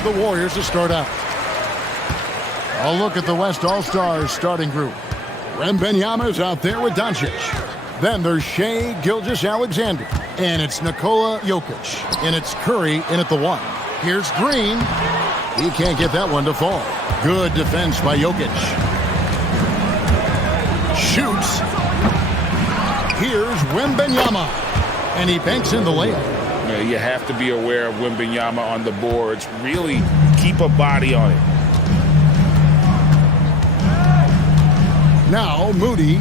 against the Warriors to start out. A look at the West All-Stars starting group. Wembanyama's out there with Doncic. Then there's Shai Gilgeous-Alexander. And it's Nikola Jokic. And it's Curry in at the 1. Here's Green. He can't get that one to fall. Good defense by Jokic. Shoots. Here's Wembanyama. And he banks in the layup. Yeah, you have to be aware of Wembanyama on the boards. Really keep a body on it. Now Moody.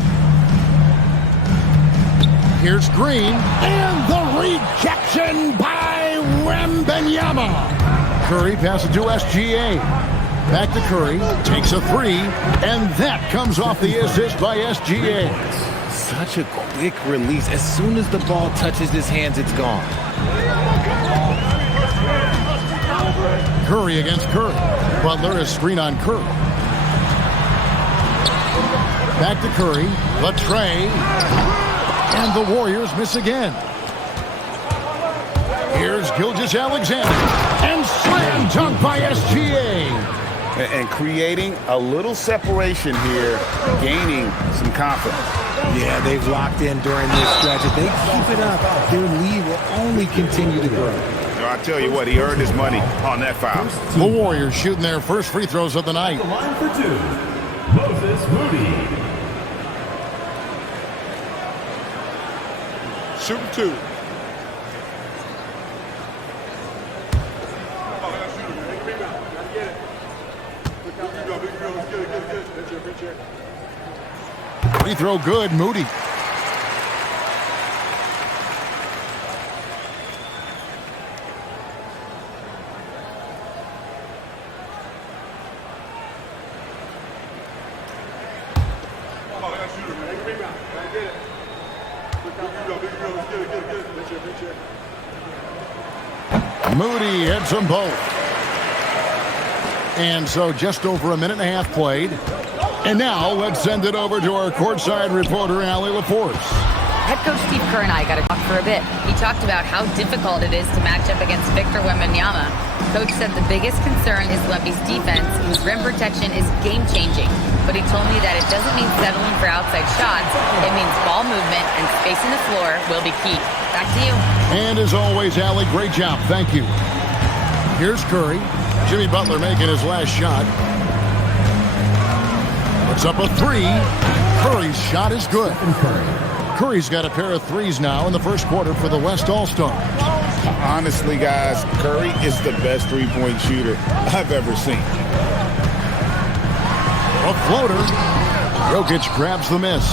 Here's Green. And the rejection by Wembanyama. Curry passes to SGA. Back to Curry. Takes a 3. And that comes off the assist by SGA. Such a quick release. As soon as the ball touches his hands, it's gone. Curry against Curry. Butler is screen on Curry. Back to Curry. The tray. And the Warriors miss again. Here's Gilgeous-Alexander. And slam dunk by SGA. And creating a little separation here, gaining some confidence. Yeah, they've locked in during this stretch. If they keep it up, their lead will only continue to grow. I'll tell you what, he earned his money on that foul. The Warriors shooting their first free throws of the night. The line for 2, Moses Moody. Shooting 2. Free throw good, Moody. Moody hits them both. And so just over a minute and a half played. And now let's send it over to our courtside reporter, Allie LaForce. Head coach Steve Kerr and I got to talk for a bit. He talked about how difficult it is to match up against Victor Wembanyama. Coach said the biggest concern is Wemby's defense, whose rim protection is game-changing. But he told me that it doesn't mean settling for outside shots. It means ball movement and spacing the floor will be key. Back to you. And as always, Allie, great job. Thank you. Here's Curry. Jimmy Butler making his last shot. Puts up a 3. Curry's shot is good. Curry's got a pair of threes now in the first quarter for the West All-Stars. Honestly, guys, Curry is the best three-point shooter I've ever seen. A floater. Jokic grabs the miss.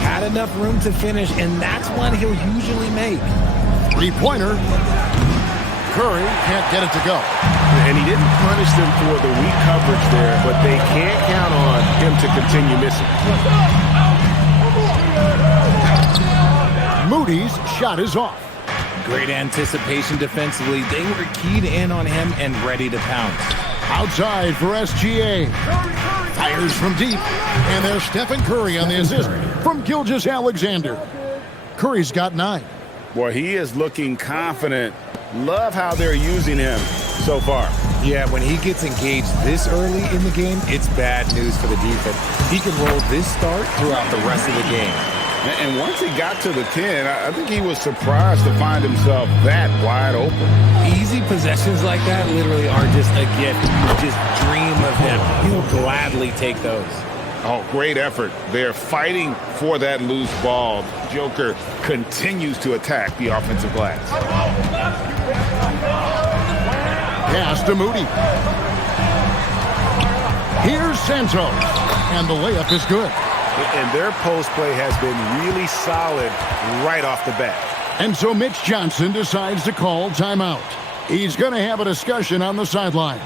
Had enough room to finish, and that's one he'll usually make. Three-pointer. Curry can't get it to go. And he didn't punish them for the weak coverage there, but they can't count on him to continue missing. Moody's shot is off. Great anticipation defensively. They were keyed in on him and ready to pounce. Outside for SGA. Fires from deep. And there's Stephen Curry on the assist from Gilgeous-Alexander. Curry's got 9. Boy, he is looking confident. Love how they're using him so far. Yeah, when he gets engaged this early in the game, it's bad news for the defense. He can roll this start throughout the rest of the game. And once he got to the 10, I think he was surprised to find himself that wide open. Easy possessions like that literally are just a gift. You just dream of them. He'll gladly take those. Oh, great effort. They're fighting for that loose ball. Joker continues to attack the offensive glass. Pass to Moody. Here's Santos. And the layup is good. And their post play has been really solid right off the bat. And so Mitch Johnson decides to call timeout. He's going to have a discussion on the sideline.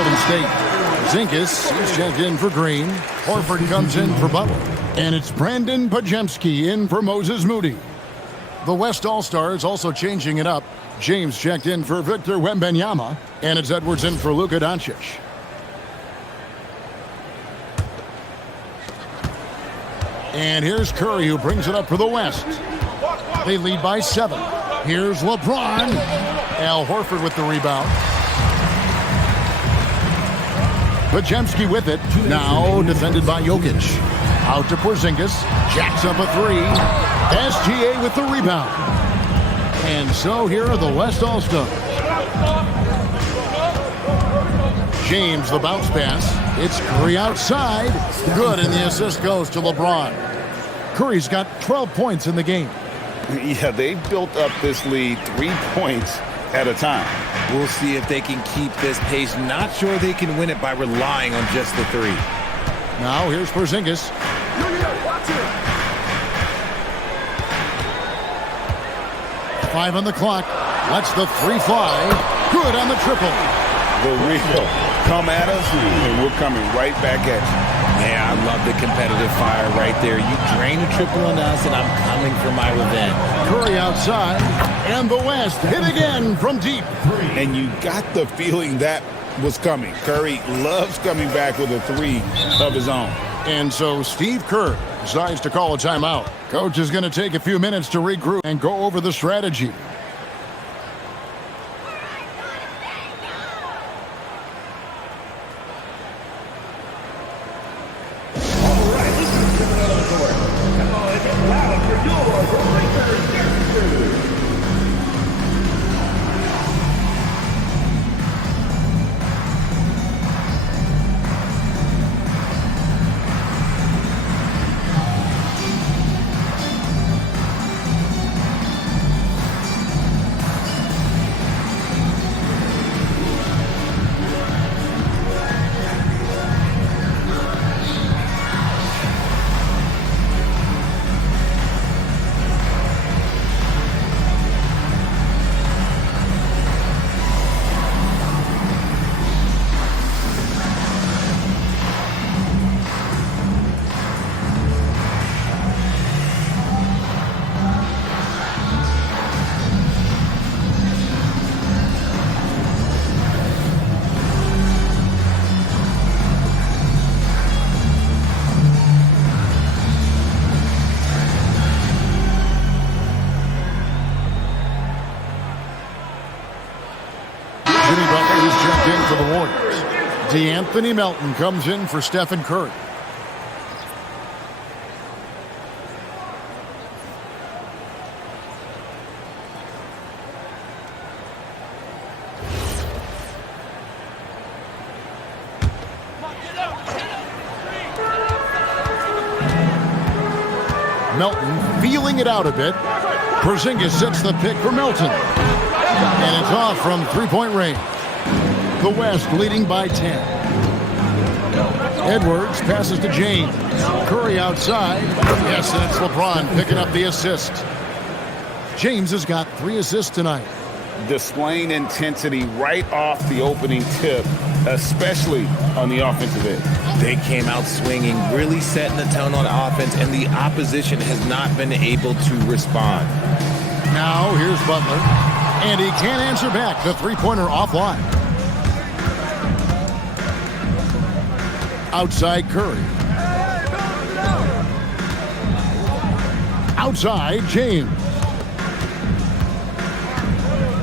Golden State. Zinkus is checked in for Green. Horford comes in for Butler. And it's Brandon Pajemski in for Moses Moody. The West All-Stars also changing it up. James checked in for Victor Wembanyama. And it's Edwards in for Luka Doncic. And here's Curry, who brings it up for the West. They lead by 7. Here's LeBron. Al Horford with the rebound. Pajemski with it. Now defended by Jokic. Out to Porzingis. Jacks up a 3. SGA with the rebound. And so here are the West All-Stars. James, the bounce pass. It's Curry outside. Good, and the assist goes to LeBron. Curry's got 12 points in the game. Yeah, they built up this lead 3 points at a time. We'll see if they can keep this pace. Not sure they can win it by relying on just the 3. Now here's Porzingis. 5 on the clock. Lets the 3 fly. Good on the triple. The real come at us, and we're coming right back at you. Yeah, I love the competitive fire right there. You drain a triple on us, and I'm coming for my revenge. Curry outside, and the West hit again from deep. And you got the feeling that was coming. Curry loves coming back with a 3 of his own. And so Steve Kerr decides to call a timeout. Coach is going to take a few minutes to regroup and go over the strategy. For the Warriors, DeAnthony Melton comes in for Stephen Curry. Melton feeling it out a bit. Porzingis sets the pick for Melton. And it's off from three-point range. The West leading by 10. Edwards passes to James. Curry outside. Yes, and it's LeBron picking up the assist. James has got 3 assists tonight. Displaying intensity right off the opening tip, especially on the offensive end. They came out swinging, really setting the tone on offense, and the opposition has not been able to respond. Now here's Butler, and he can't answer back. The three-pointer offline. Outside Curry. Outside James.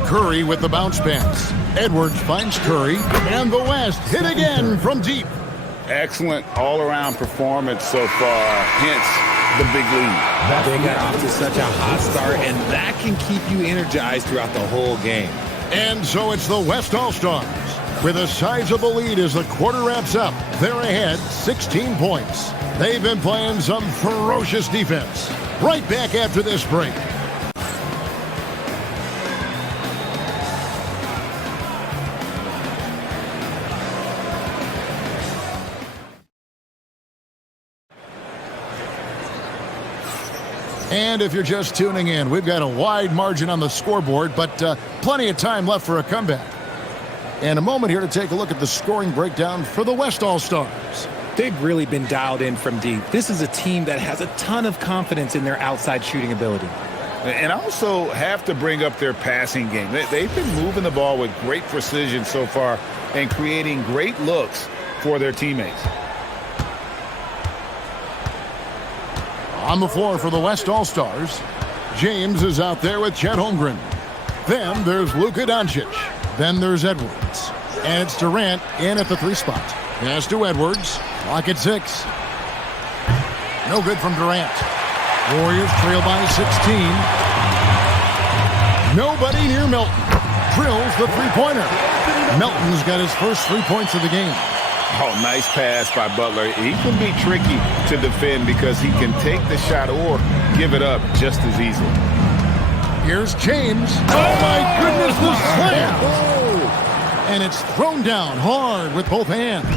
Curry with the bounce pass. Edwards finds Curry, and the West hit again from deep. Excellent all-around performance so far, hence the big lead. They got off to such a hot start, and that can keep you energized throughout the whole game. And so it's the West All-Stars. With a sizable lead as the quarter wraps up, they're ahead 16 points. They've been playing some ferocious defense. Right back after this break. And if you're just tuning in, we've got a wide margin on the scoreboard, but plenty of time left for a comeback. And a moment here to take a look at the scoring breakdown for the West All-Stars. They've really been dialed in from deep. This is a team that has a ton of confidence in their outside shooting ability. And also have to bring up their passing game. They've been moving the ball with great precision so far and creating great looks for their teammates. On the floor for the West All-Stars, James is out there with Chet Holmgren. Then there's Luka Doncic. Then there's Edwards. And it's Durant in at the 3 spot. Pass to Edwards. Clock at 6. No good from Durant. Warriors trail by 16. Nobody near Melton. Drills the three-pointer. Melton's got his first 3 points of the game. Oh, nice pass by Butler. He can be tricky to defend because he can take the shot or give it up just as easily. Here's James. Oh, my goodness, the slam. And it's thrown down hard with both hands.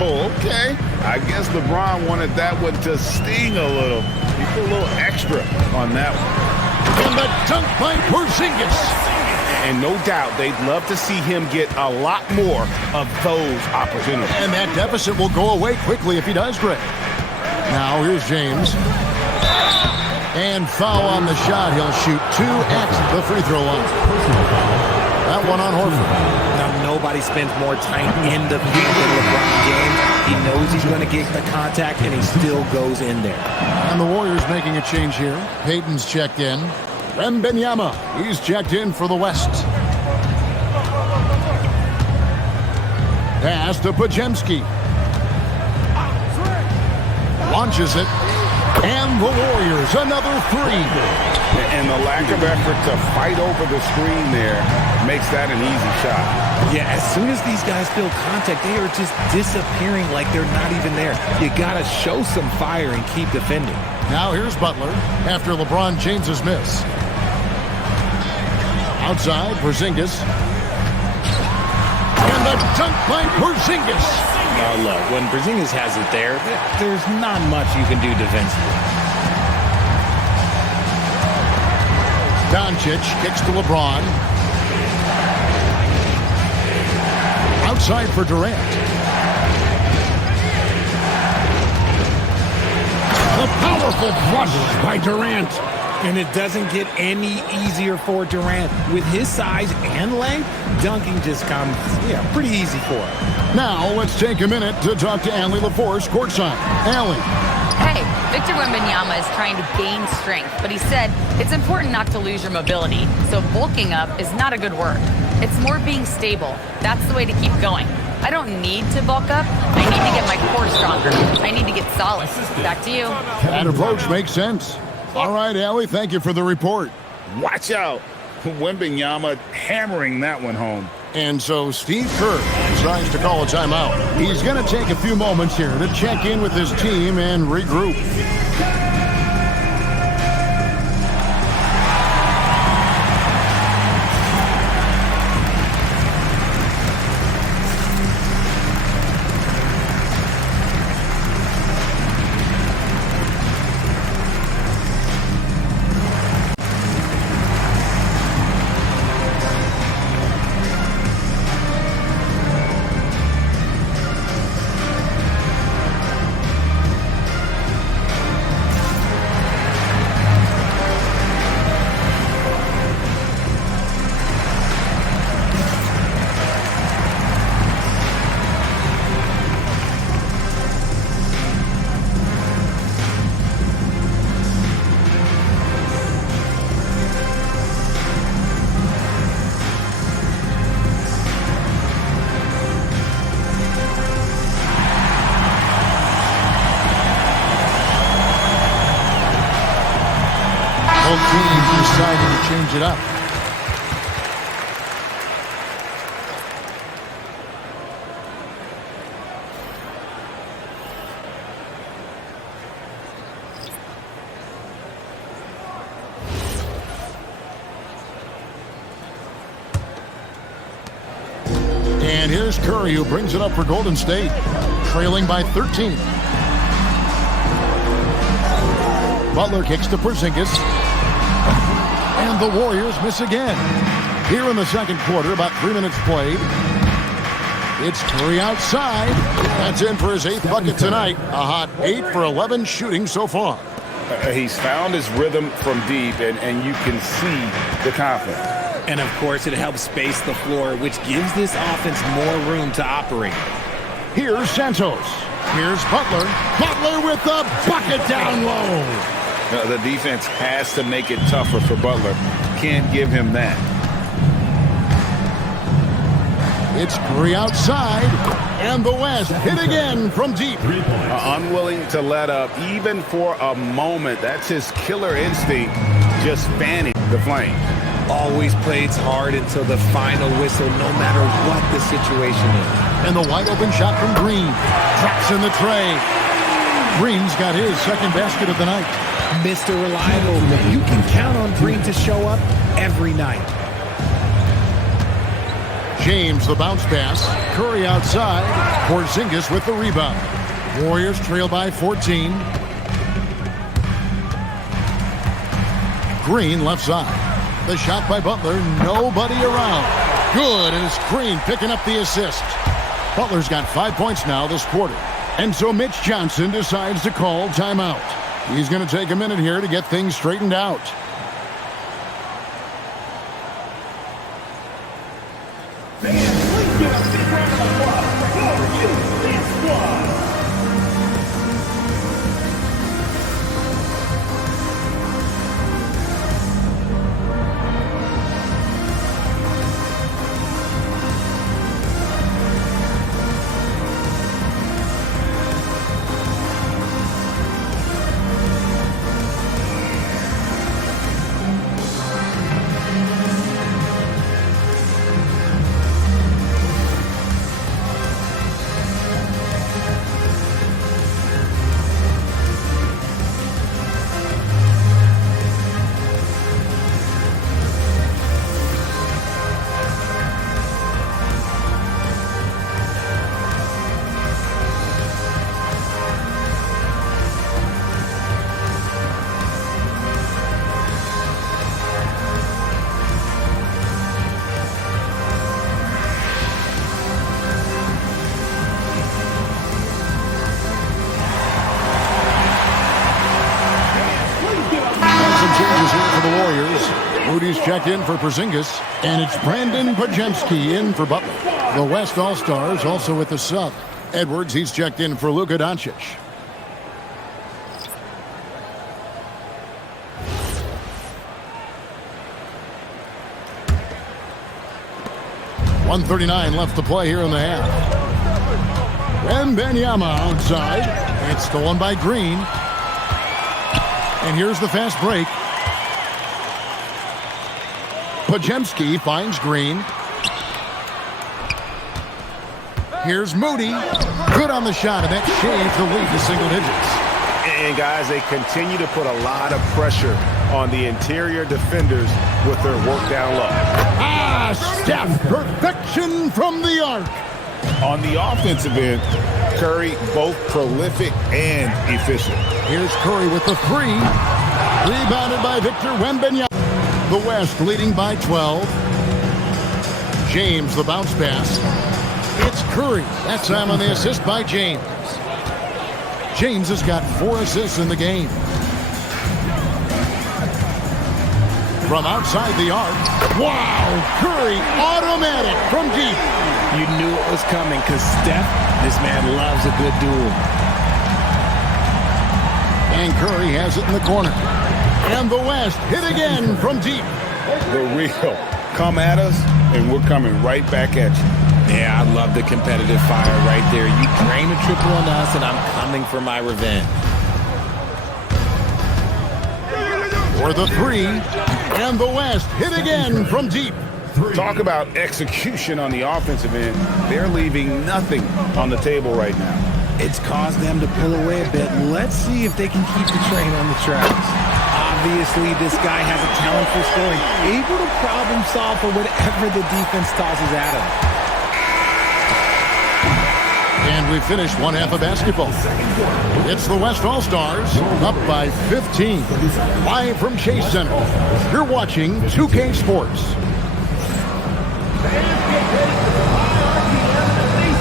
Oh, okay. I guess LeBron wanted that one to sting a little. He put a little extra on that one. And the dunk by Porzingis. And no doubt they'd love to see him get a lot more of those opportunities. And that deficit will go away quickly if he does, Greg. Now here's James. And foul on the shot. He'll shoot 2 at the free throw line. That one on Horford. Now, nobody spends more time in the field than LeBron James. He knows he's going to get the contact, and he still goes in there. And the Warriors making a change here. Payton's checked in. Wembanyama, he's checked in for the West. Pass to Podziemski. Launches it. And the Warriors, another 3. And the lack of effort to fight over the screen there makes that an easy shot. Yeah, as soon as these guys feel contact, they are just disappearing like they're not even there. You got to show some fire and keep defending. Now here's Butler after LeBron James's miss. Outside, Porzingis. And the dunk by Porzingis. Now look, when Porzingis has it there, there's not much you can do defensively. Doncic kicks to LeBron. Outside for Durant. The powerful thrust by Durant. And it doesn't get any easier for Durant. With his size and length, dunking just comes, pretty easy for him. Now let's take a minute to talk to Allie LaForce courtside. Allie. Hey, Victor Wembanyama is trying to gain strength, but he said it's important not to lose your mobility. So bulking up is not a good word. It's more being stable. That's the way to keep going. I don't need to bulk up. I need to get my core stronger. I need to get solid. Back to you. That approach makes sense. All right, Allie, thank you for the report. Watch out. Wembanyama hammering that one home. And so Steve Kerr decides to call a timeout. He's going to take a few moments here to check in with his team and regroup. Team deciding to change it up. And here's Curry, who brings it up for Golden State, trailing by 13. Butler kicks to Porzingis. And the Warriors miss again. Here in the second quarter, about 3 minutes played. It's Curry outside. That's in for his 8th bucket tonight. A hot 8 for 11 shooting so far. He's found his rhythm from deep, and you can see the confidence. And, of course, it helps space the floor, which gives this offense more room to operate. Here's Santos. Here's Butler. Butler with the bucket down low. The defense has to make it tougher for Butler. Can't give him that. It's Curry outside, and the West hit again from deep. Unwilling to let up even for a moment. That's his killer instinct, just fanning the flame. Always plays hard until the final whistle, no matter what the situation is. And the wide open shot from Green. Drops in the tray. Green's got his 2nd basket of the night. Mr. Reliable. You can count on Green to show up every night. James the bounce pass. Curry outside. Porzingis with the rebound. Warriors trail by 14. Green left side. The shot by Butler. Nobody around. Good, and it's Green picking up the assist. Butler's got 5 points now this quarter. And so Mitch Johnson decides to call timeout. He's going to take a minute here to get things straightened out. Moody's checked in for Porzingis, and it's Brandon Podziemski in for Butler. The West All-Stars also with the sub. Edwards, he's checked in for Luka Doncic. .139 left to play here in the half. Wembanyama outside. It's stolen by Green. And here's the fast break. Podziemski finds Green. Here's Moody. Good on the shot, and that shaves the lead to single digits. And guys, they continue to put a lot of pressure on the interior defenders with their work down low. Steph, perfection from the arc. On the offensive end, Curry both prolific and efficient. Here's Curry with the three. Rebounded by Victor Wembanyama. The West leading by 12. James the bounce pass. It's Curry. That time on the assist by James. James has got 4 assists in the game. From outside the arc. Wow! Curry automatic from deep. You knew it was coming because Steph, this man loves a good duel. And Curry has it in the corner. And the West hit again from deep. The real come at us, and we're coming right back at you. Yeah, I love the competitive fire right there. You drain a triple on us, and I'm coming for my revenge. For the three, and the West hit again from deep. Talk about execution on the offensive end. They're leaving nothing on the table right now. It's caused them to pull away a bit. Let's see if they can keep the train on the tracks. Obviously, this guy has a talent for scoring, able to problem solve for whatever the defense tosses at him. And we finished one half of basketball. It's the West All-Stars up by 15. Live from Chase Center. You're watching 2K Sports. Fans get ready for the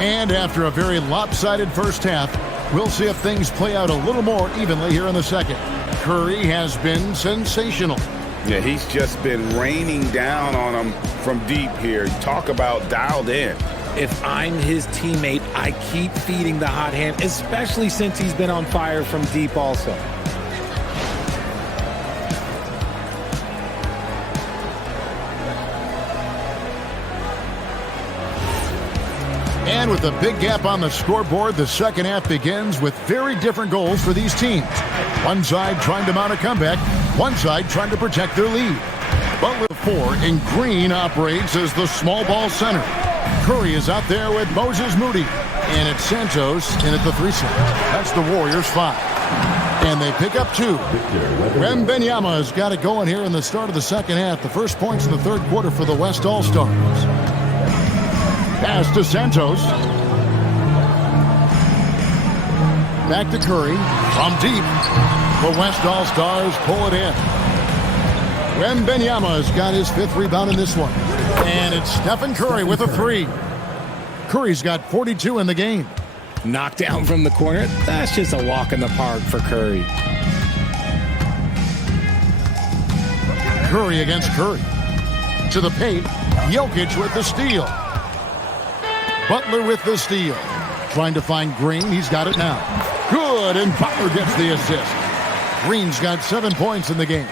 And after a very lopsided first half, we'll see if things play out a little more evenly here in the second. Curry has been sensational. Yeah, he's just been raining down on them from deep here. Talk about dialed in. If I'm his teammate, I keep feeding the hot hand, especially since he's been on fire from deep also. And with a big gap on the scoreboard, the second half begins with very different goals for these teams. One side trying to mount a comeback, one side trying to protect their lead. Butler 4 and Green operates as the small ball center. Curry is out there with Moses Moody. And it's Santos in at the 3 slot. That's the Warriors 5. And they pick up 2. Wembanyama has got it going here in the start of the second half. The first points in the third quarter for the West All-Stars. Pass to Santos. Back to Curry. From deep. The West All-Stars pull it in. Wembanyama has got his 5th rebound in this one. And it's Stephen Curry with a 3. Curry's got 42 in the game. Knocked down from the corner. That's just a walk in the park for Curry. Curry against Curry. To the paint. Jokic with the steal. Butler with the steal. Trying to find Green. He's got it now. Good, and Butler gets the assist. Green's got 7 points in the game.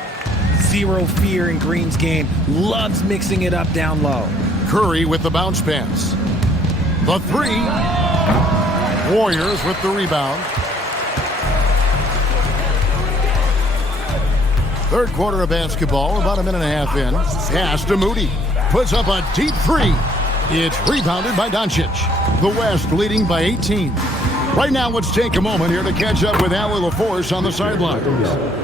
Zero fear in Green's game. Loves mixing it up down low. Curry with the bounce pass. The 3. Warriors with the rebound. Third quarter of basketball, about a minute and a half in. Pass to Moody. Puts up a deep 3. It's rebounded by Doncic. The West leading by 18. Right now, let's take a moment here to catch up with Allie LaForce on the sidelines.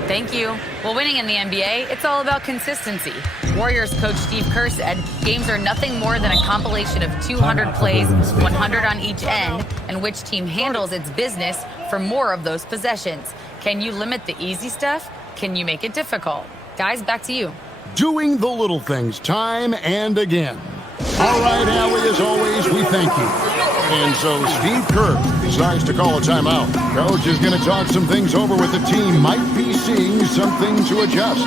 Thank you. Well, winning in the NBA, it's all about consistency. Warriors coach Steve Kerr said games are nothing more than a compilation of 200 plays, 100 on each end, and which team handles its business for more of those possessions. Can you limit the easy stuff? Can you make it difficult? Guys, back to you. Doing the little things time and again. All right, Allie, as always, we thank you. And so Steve Kerr decides to call a timeout. Coach is going to talk some things over with the team. Might be seeing something to adjust.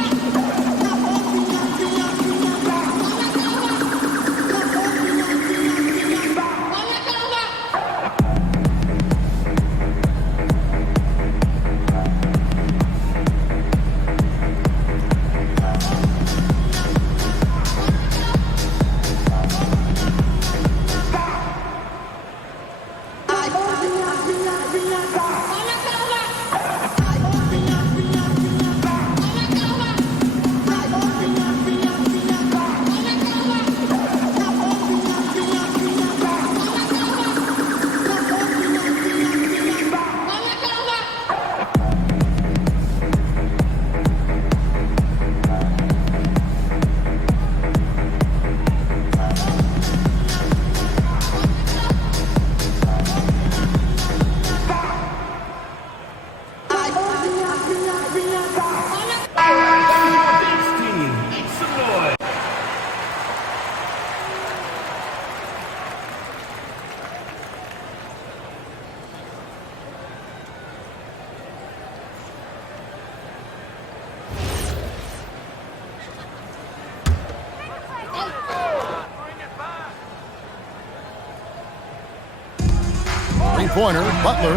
three-pointer, Butler.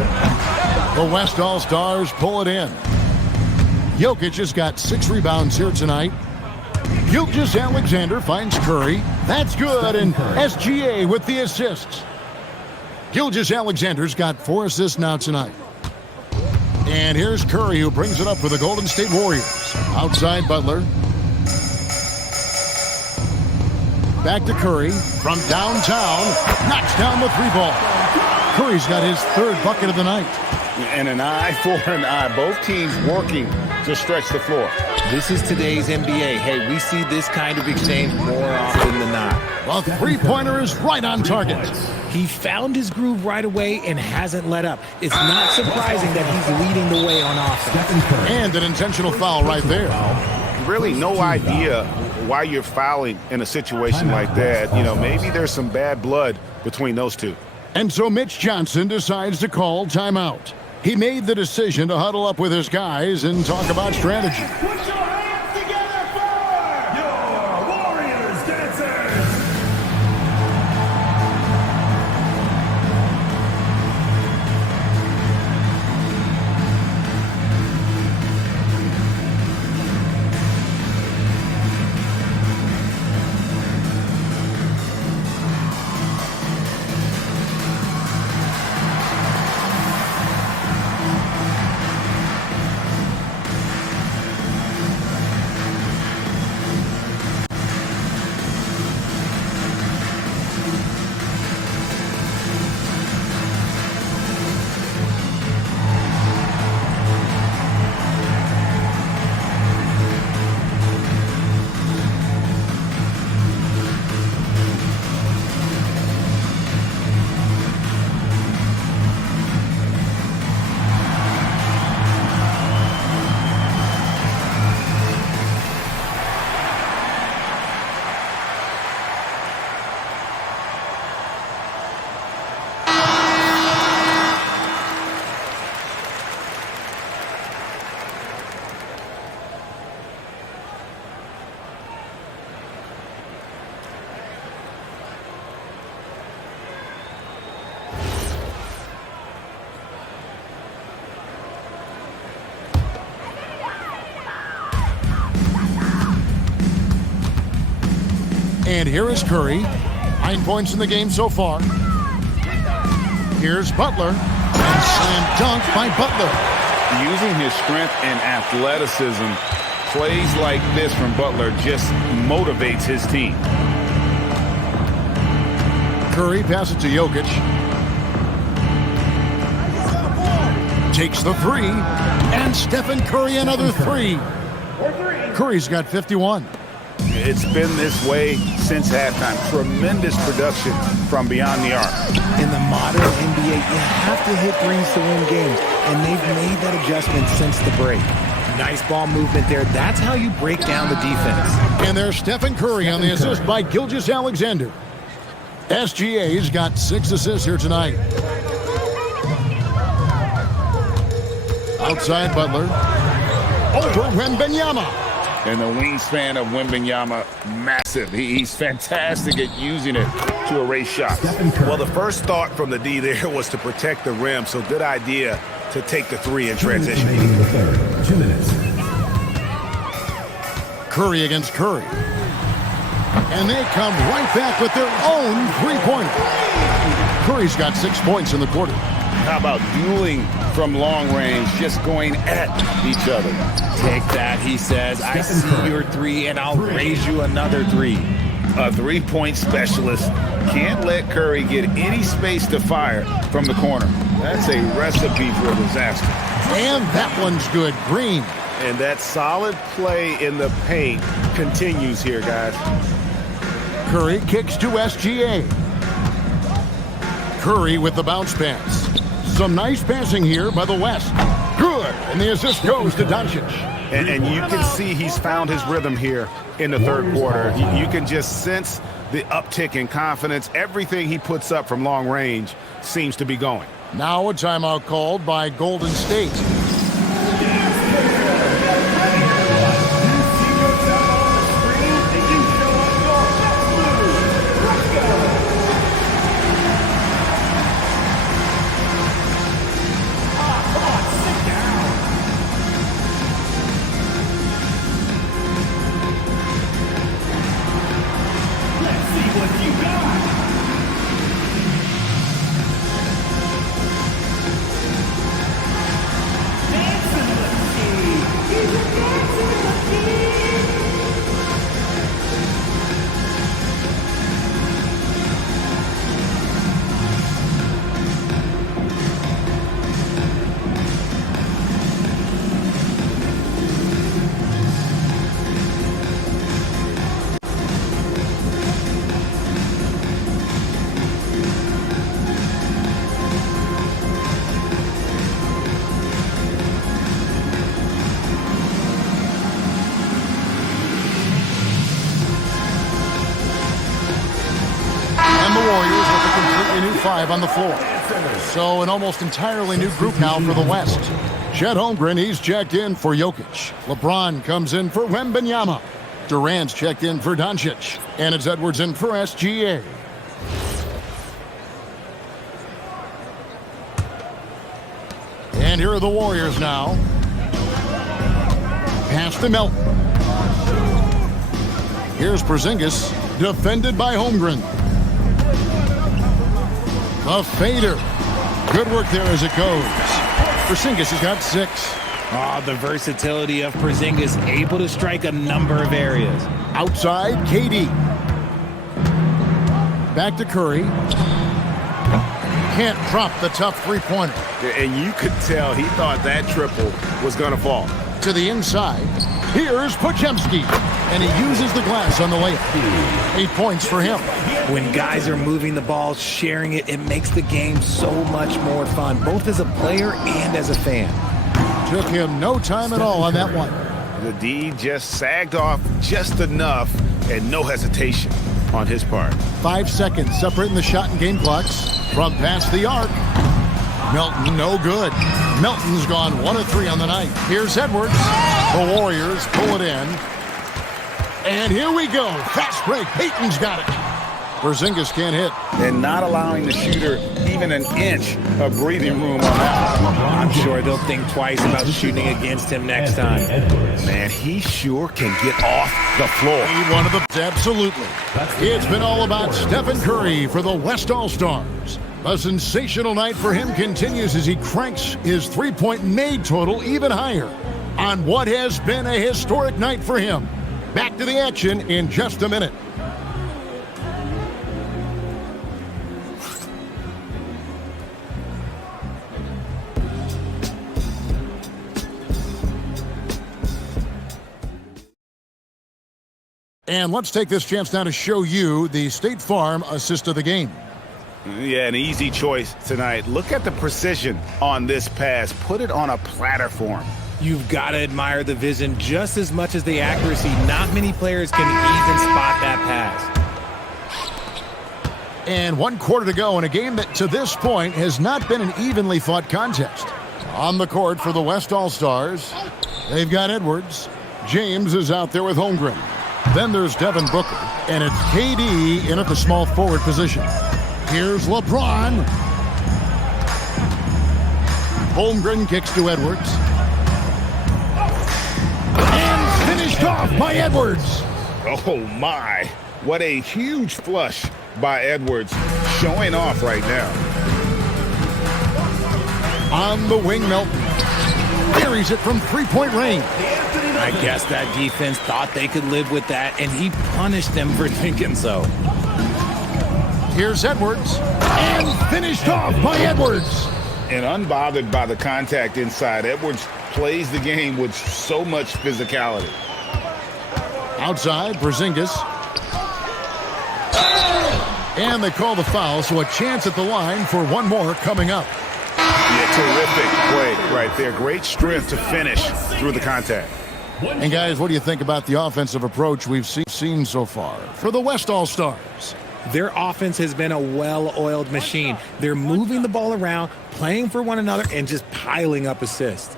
The West All-Stars pull it in. Jokic has got 6 rebounds here tonight. Gilgeous-Alexander finds Curry. That's good, and SGA with the assists. Gilgeous-Alexander's got 4 assists now tonight. And here's Curry, who brings it up for the Golden State Warriors. Outside Butler. Back to Curry from downtown. Knocks down the 3-ball. Curry's got his 3rd bucket of the night. And an eye for an eye. Both teams working to stretch the floor. This is today's NBA. Hey, we see this kind of exchange more often than not. The three-pointer is right on target. He found his groove right away and hasn't let up. It's not surprising that he's leading the way on offense. And an intentional foul right there. Really no idea why you're fouling in a situation like that. You know, maybe there's some bad blood between those two. And so Mitch Johnson decides to call timeout. He made the decision to huddle up with his guys and talk about strategy. Put your hands together for your Warriors dancers. And here is Curry. 9 points in the game so far. Here's Butler. And slam dunk by Butler. Using his strength and athleticism, plays like this from Butler just motivates his team. Curry passes to Jokic. Takes the 3. And Stephen Curry another 3. Curry's got 51. It's been this way since halftime. Tremendous production from beyond the arc. In the modern NBA, you have to hit threes to win games, and they've made that adjustment since the break. Nice ball movement there. That's how you break down the defense. And there's Stephen Curry on the assist by Gilgeous-Alexander. SGA's got 6 assists here tonight. Outside Butler. Over Wembanyama. And the wingspan of Wembanyama, massive. He's fantastic at using it to erase shots. Well, the first thought from the D there was to protect the rim, so good idea to take the 3 in transition. 2 minutes. Curry against Curry. And they come right back with their own 3-pointer. Curry's got 6 points in the quarter. How about dueling from long range, just going at each other? Take that, he says. I see your 3, and I'll raise you another 3. A 3-point specialist can't let Curry get any space to fire from the corner. That's a recipe for a disaster. And that one's good. Green. And that solid play in the paint continues here, guys. Curry kicks to SGA. Curry with the bounce pass. Some nice passing here by the West. Good. And the assist goes to Doncic. And you can see he's found his rhythm here in the third quarter. You can just sense the uptick in confidence. Everything he puts up from long range seems to be going. Now a timeout called by Golden State. the Warriors with a completely new 5 on the floor. So an almost entirely new group now for the West. Chet Holmgren, he's checked in for Jokic. LeBron comes in for Wembanyama. Durant's checked in for Doncic. And it's Edwards in for SGA. And here are the Warriors now. Pass to Melton. Here's Porzingis, defended by Holmgren. The fader. Good work there as it goes. Porzingis has got 6. Oh, the versatility of Porzingis, able to strike a number of areas. Outside, KD. Back to Curry. Can't drop the tough three-pointer. And you could tell he thought that triple was going to fall. To the inside. Here's Podziemski. And he uses the glass on the layup. 8 points for him. When guys are moving the ball, sharing it, it makes the game so much more fun, both as a player and as a fan. Took him no time at all on that one. The D just sagged off just enough and no hesitation on his part. 5 seconds separating the shot and game clocks from past the arc. Melton, no good. Melton's gone 1 of 3 on the night. Here's Edwards. The Warriors pull it in. And here we go. Fast break. Payton's got it. Porzingis can't hit. And not allowing the shooter even an inch of breathing room on that. I'm sure they'll think twice about shooting against him next time. Man, he sure can get off the floor. One of the absolutely. It's been all about Stephen Curry for the West All-Stars. A sensational night for him continues as he cranks his three-point made total even higher on what has been a historic night for him. Back to the action in just a minute. And let's take this chance now to show you the State Farm assist of the game. Yeah, an easy choice tonight. Look at the precision on this pass. Put it on a platter form. You've got to admire the vision just as much as the accuracy. Not many players can even spot that pass. And 1 quarter to go in a game that to this point has not been an evenly fought contest. On the court for the West All-Stars, they've got Edwards. James is out there with Holmgren. Then there's Devin Booker, and it's KD in at the small forward position. Here's LeBron. Holmgren kicks to Edwards. And finished off by Edwards. Oh, my. What a huge flush by Edwards, showing off right now. On the wing, Melton. Buries it from three-point range. I guess that defense thought they could live with that, and he punished them for thinking so. Here's Edwards. And finished off by Edwards. And unbothered by the contact inside, Edwards plays the game with so much physicality. Outside, Porzingis. And they call the foul, so a chance at the line for one more coming up. Yeah, terrific play right there. Great strength to finish through the contact. And guys, what do you think about the offensive approach we've seen so far for the West All-Stars? Their offense has been a well-oiled machine. They're moving the ball around, playing for one another, and just piling up assists.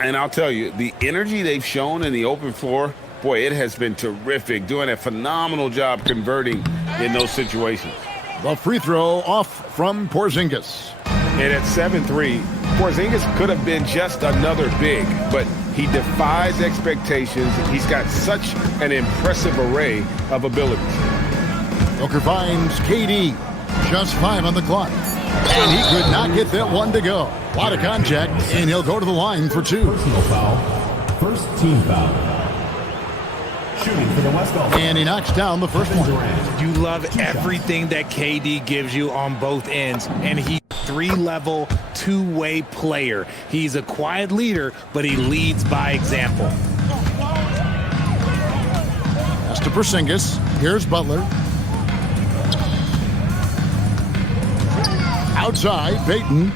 And I'll tell you, the energy they've shown in the open floor, boy, it has been terrific, doing a phenomenal job converting in those situations. The free throw off from Porzingis. And at 7-3, Porzingis could have been just another big, but he defies expectations. He's got such an impressive array of abilities. Booker finds KD. Just 5 on the clock. And he could not get that one to go. A lot of contact, and he'll go to the line for 2. Personal foul. First team foul. Shooting for the West All-Stars. And he knocks down the first one. You love everything that KD gives you on both ends, and he's a 3-level, 2-way player. He's a quiet leader, but he leads by example. Pass to Porzingis. Here's Butler. Outside, Payton.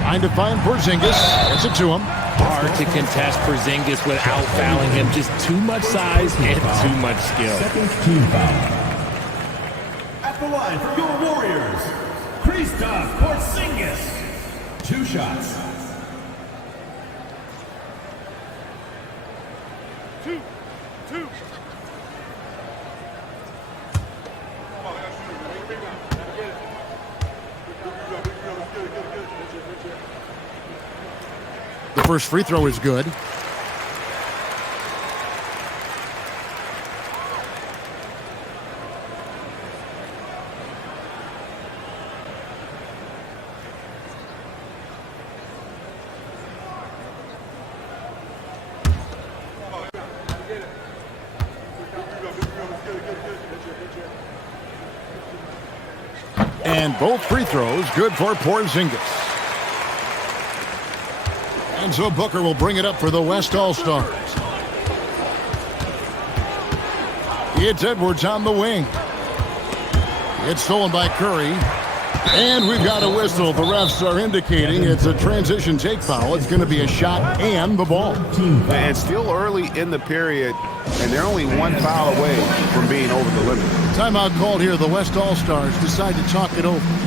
Trying to find Porzingis. Gets it to him. Hard to contest Porzingis without fouling him. Just too much size and too much skill. Second team foul. the line for your Warriors, Kristaps Porzingis. 2 shots. 2. The first free throw is good. And both free throws good for Porzingis. And so Booker will bring it up for the West All-Stars. It's Edwards on the wing. It's stolen by Curry. And we've got a whistle. The refs are indicating it's a transition take foul. It's going to be a shot and the ball. And still early in the period, and they're only 1 foul away from being over the limit. Timeout called here. The West All-Stars decide to talk it over.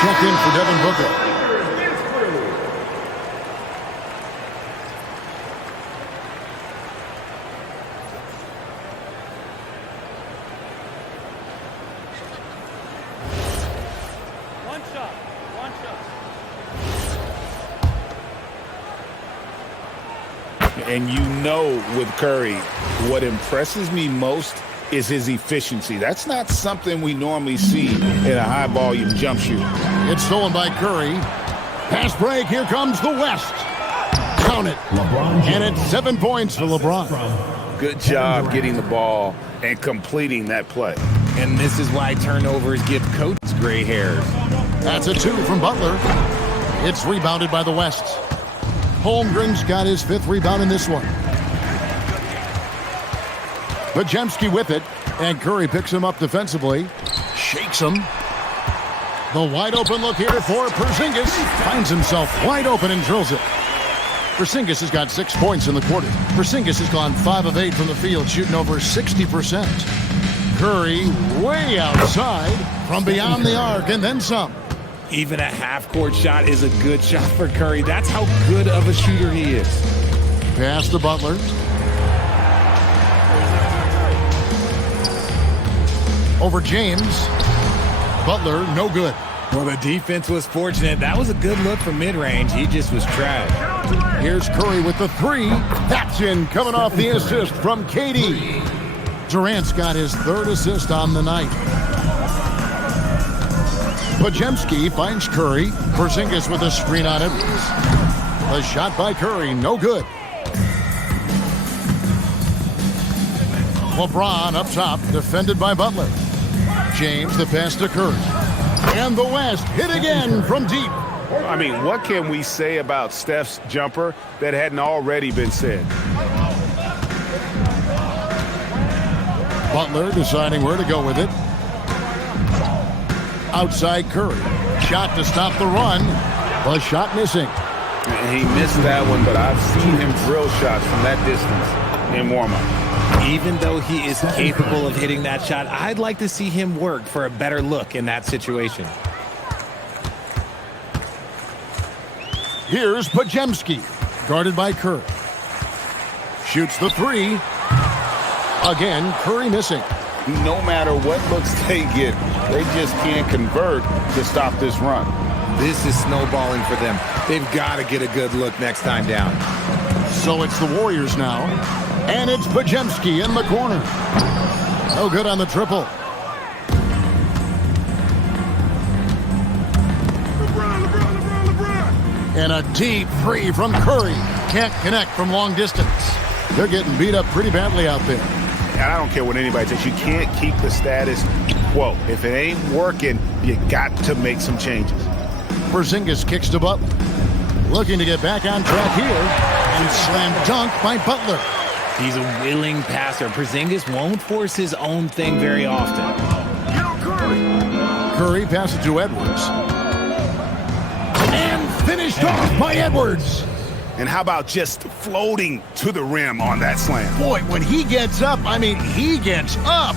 Check in for Devin Booker. One shot. And you know with Curry, what impresses me most is his efficiency. That's not something we normally see in a high-volume jump shoot. It's stolen by Curry. Pass break. Here comes the West. Count it. And it's 7 points for LeBron. Good job getting the ball and completing that play. And this is why turnovers give coaches gray hairs. That's a 2 from Butler. It's rebounded by the West. Holmgren's got his 5th rebound in this one. Podziemski with it, and Curry picks him up defensively. Shakes him. The wide open look here for Porzingis. Finds himself wide open and drills it. Porzingis has got 6 points in the quarter. Porzingis has gone 5 of 8 from the field, shooting over 60%. Curry way outside from beyond the arc and then some. Even a half-court shot is a good shot for Curry. That's how good of a shooter he is. Pass to Butler. Over James. Butler, no good. Well, the defense was fortunate. That was a good look from mid-range. He just was trash. Here's Curry with the 3. That's in, coming off the assist from KD. Durant's got his 3rd assist on the night. Podziemski finds Curry. Porzingis with a screen on it. A shot by Curry, no good. LeBron up top, defended by Butler. James, the pass to Curry. And the West hit again from deep. I mean, what can we say about Steph's jumper that hadn't already been said? Butler deciding where to go with it. Outside Curry. Shot to stop the run. The shot missing. He missed that one, but I've seen him drill shots from that distance in warm-up. Even though he is capable of hitting that shot, I'd like to see him work for a better look in that situation. Here's Podziemski, guarded by Curry. Shoots the 3. Again, Curry missing. No matter what looks they get, they just can't convert to stop this run. This is snowballing for them. They've got to get a good look next time down. So it's the Warriors now. And it's Podziemski in the corner. No good on the triple. And a deep three from Curry. Can't connect from long distance. They're getting beat up pretty badly out there. And I don't care what anybody says. You can't keep the status quo. If it ain't working, you got to make some changes. Porzingis kicks to Butler. Looking to get back on track here. And slam dunk by Butler. He's a willing passer. Porzingis won't force his own thing very often. Curry passes to Edwards. And finished off by Edwards. And how about just floating to the rim on that slam? Boy, when he gets up, I mean, he gets up.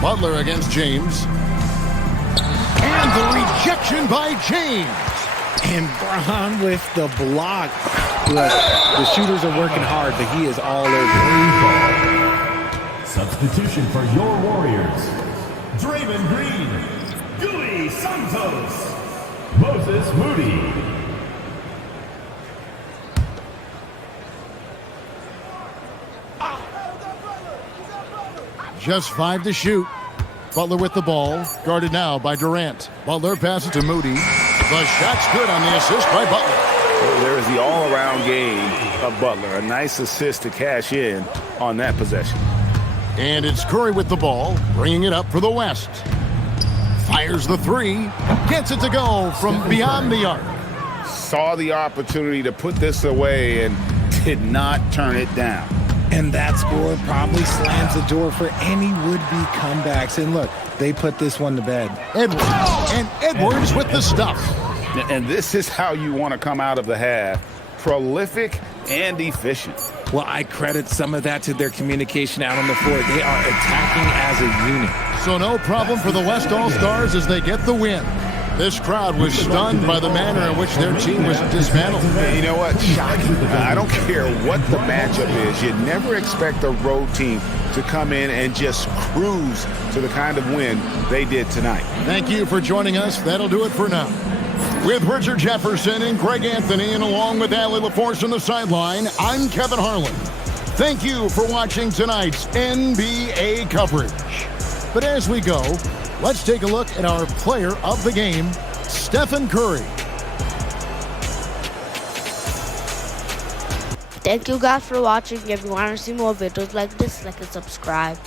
Butler against James. And the rejection by James. And Braun with the block. Look, the shooters are working hard, but he is all over. Substitution for your Warriors. Draymond Green. Dewey Santos. Moses Moody. Just 5 to shoot. Butler with the ball, guarded now by Durant. Butler passes to Moody. The shot's good on the assist by Butler. There is the all-around game of Butler. A nice assist to cash in on that possession. And it's Curry with the ball, bringing it up for the West. Fires the three, gets it to go from beyond the arc. Saw the opportunity to put this away and did not turn it down. And that score probably slams the door for any would-be comebacks. And look, they put this one to bed. Edwards, and Edwards with the stuff. And this is how you want to come out of the half. Prolific and efficient. Well, I credit some of that to their communication out on the floor. They are attacking as a unit. So no problem for the West All-Stars as they get the win. This crowd was stunned by the manner in which their team was dismantled. You know what? Shocking. I don't care what the matchup is. You never expect a road team to come in and just cruise to the kind of win they did tonight. Thank you for joining us. That'll do it for now. With Richard Jefferson and Greg Anthony, and along with Allie LaForce on the sideline, I'm Kevin Harlan. Thank you for watching tonight's NBA coverage. But as we go, let's take a look at our player of the game, Stephen Curry. Thank you guys for watching. If you want to see more videos like this, like and subscribe.